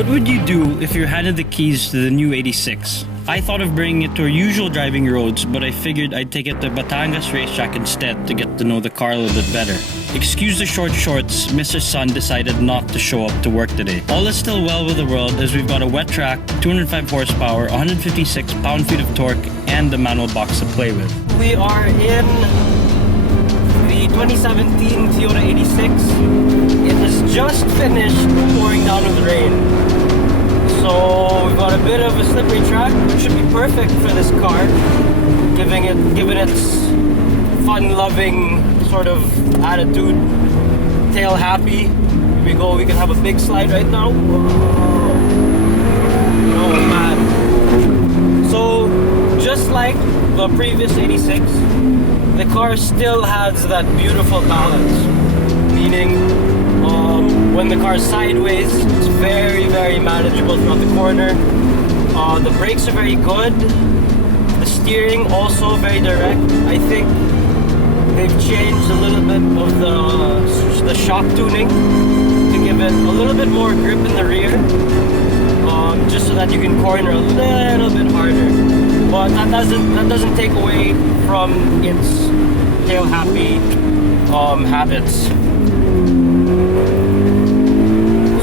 What would you do if you're handed the keys to the new 86? I thought of bringing it to our usual driving roads, but I figured I'd take it to Batangas racetrack instead to get to know the car a little bit better. Excuse the short shorts, Mr. Sun decided not to show up to work today. All is still well with the world as we've got a wet track, 205 horsepower, 156 pound-feet of torque, and the manual box to play with. We are in the 2017 Toyota 86. It is just finished pouring down with rain. So we've got a bit of a slippery track, which should be perfect for this car, given its fun-loving sort of attitude. Tail happy. Here we go. We can have a big slide right now. Oh man. So just like the previous 86, the car still has that beautiful balance, meaning when the car's sideways, it's very, very manageable throughout the corner. The brakes are very good. The steering also very direct. I think they've changed a little bit of the shock tuning to give it a little bit more grip in the rear, just so that you can corner a little bit harder. But that doesn't take away from its tail happy habits.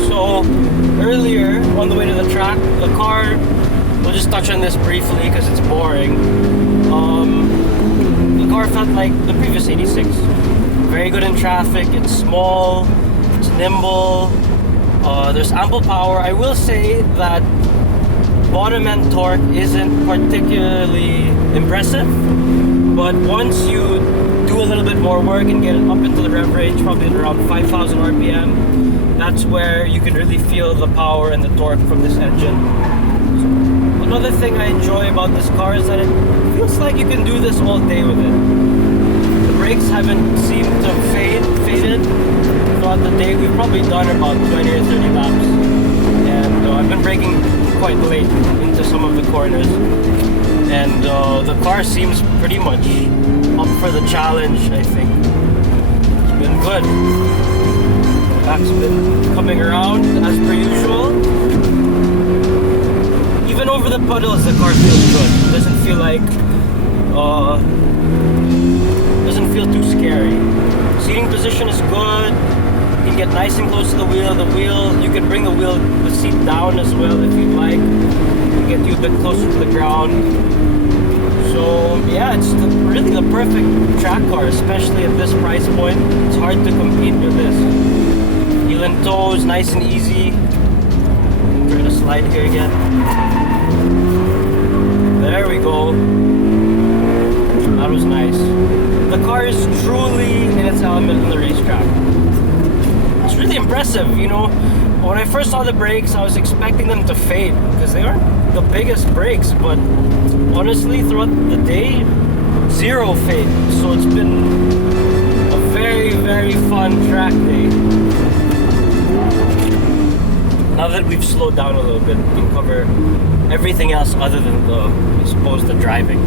So earlier on the way to the track, the car, we'll just touch on this briefly because it's boring. The car felt like the previous 86. Very good in traffic, it's small, it's nimble, there's ample power. I will say that bottom end torque isn't particularly impressive, but once you do a little bit more work and get it up into the rev range, probably at around 5,000 RPM, that's where you can really feel the power and the torque from this engine. So, another thing I enjoy about this car is that it feels like you can do this all day with it. The brakes haven't seemed to have faded throughout the day. We've probably done about 20 or 30 laps, and I've been braking quite late into some of the corners, and the car seems pretty much up for the challenge. I think it's been good. Back's been coming around as per usual. Even over the puddles, the car feels good. It doesn't feel like doesn't feel too scary. Seating position is good. You can get nice and close to the wheel. You can bring the seat down as well if you'd like. You can get you a bit closer to the ground. So yeah, it's really the perfect track car, especially at this price point. It's hard to compete with this. Heel and toes, nice and easy. Try to slide here again. There we go. That was nice. The car is truly in its element in the racetrack. It's really impressive, you know. When I first saw the brakes, I was expecting them to fade because they aren't the biggest brakes, but honestly, throughout the day, zero fade. So it's been a very, very fun track day. Now that we've slowed down a little bit, we can cover everything else other than the driving.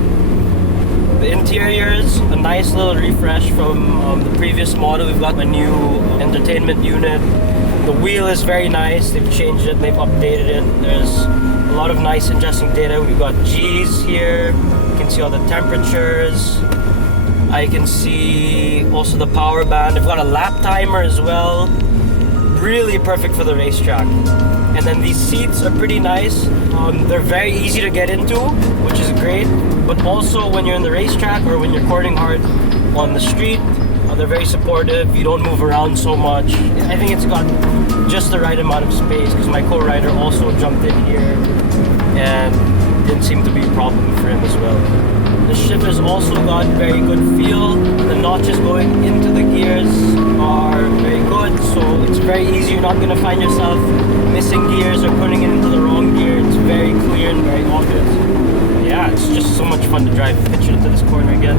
The interiors, a nice little refresh from the previous model. We've got a new entertainment unit. The wheel is very nice. They've changed it, they've updated it. There's a lot of nice interesting data. We've got G's here. You can see all the temperatures. I can see also the power band. They've got a lap timer as well. Really perfect for the racetrack. And then these seats are pretty nice. They're very easy to get into, which is great. But also when you're in the racetrack or when you're cornering hard on the street, they're very supportive. You don't move around so much. I think it's got just the right amount of space because my co-rider also jumped in here and didn't seem to be a problem for him as well. The shifter's also got very good feel. The notches going into the gears are very good, so it's very easy. You're not going to find yourself missing gears or putting it into the wrong gear. It's very clear and very obvious. Yeah, it's just so much fun to drive. Pitch it into this corner again.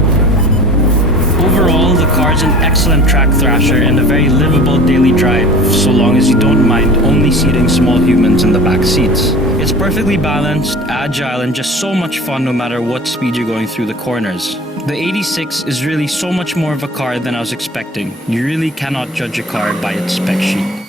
Overall, the car's an excellent track thrasher and a very livable daily drive, so long as you don't mind only seating small humans in the back seats. It's perfectly balanced, agile, and just so much fun no matter what speed you're going through the corners. The 86 is really so much more of a car than I was expecting. You really cannot judge a car by its spec sheet.